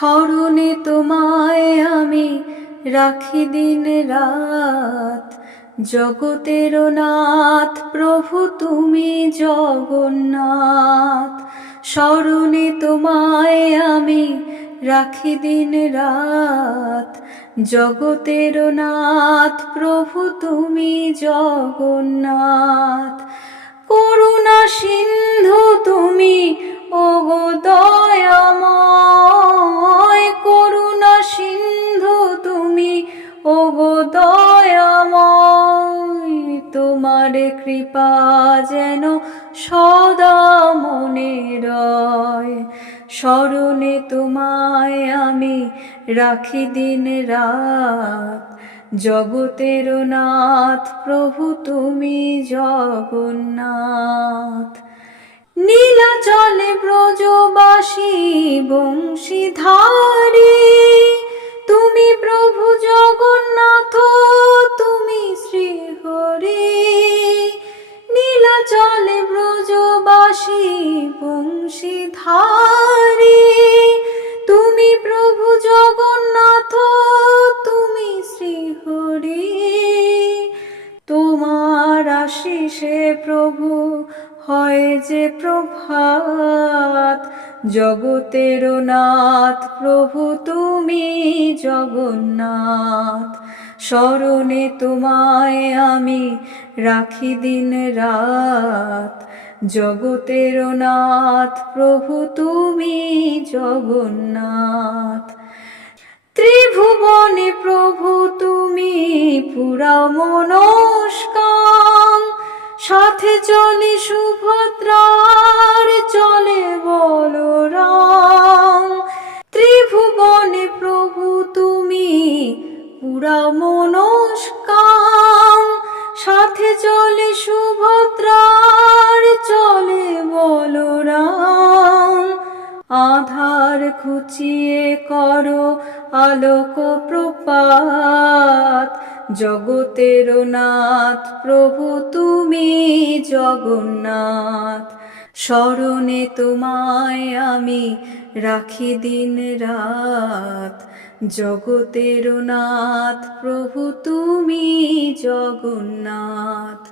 স্মরণে তোমায় আমি রাখি দিন রাত, জগতের নাথ প্রভু তুমি জগন্নাথ। স্মরণে তোমায় আমি রাখি দিন রাত, জগতের নাথ প্রভু তুমি জগন্নাথ। করুণা সিন্ধু তুমি ওগো দয়াময়, করুণা সিন্ধু তুমি ওগো দয়াময়। তোমার কৃপা যেন সদা মনে রয়, স্মরণে তোমায় আমি রাখি দিন রাত, জগতের নাথ প্রভু তুমি জগন্নাথ। নীলাচলে ব্রজবাসী বংশীধারী, তুমি প্রভু জগন্নাথ তুমি শ্রীহরি। নীলাচলে ব্রজবাসী বংশীধারী, তুমি প্রভু জগন্নাথ তুমি শ্রীহরি। তোমার আশিসে প্রভু হয় যে প্রভাত, জগতের নাথ প্রভু তুমি জগন্নাথ। স্মরণে তোমায় আমি রাখি দিন রাত, জগতের নাথ প্রভু তুমি জগন্নাথ। ত্রিভুবনে প্রভু তুমি পুরাও মনস্কাম, সাথে চলে সুভদ্রার চলে বলরাম। ত্রিভুবনে প্রভু তুমি পুরাও মনস্কাম, সাথে চলে সুভদ্রার চলে বলরাম। আধার খুচিয়ে করো আলোক প্রপাত, জগতের নাথ প্রভু তুমি জগন্নাথ। স্মরণে তোমায় আমি রাখি দিন রাত, জগতের নাথ প্রভু তুমি জগন্নাথ।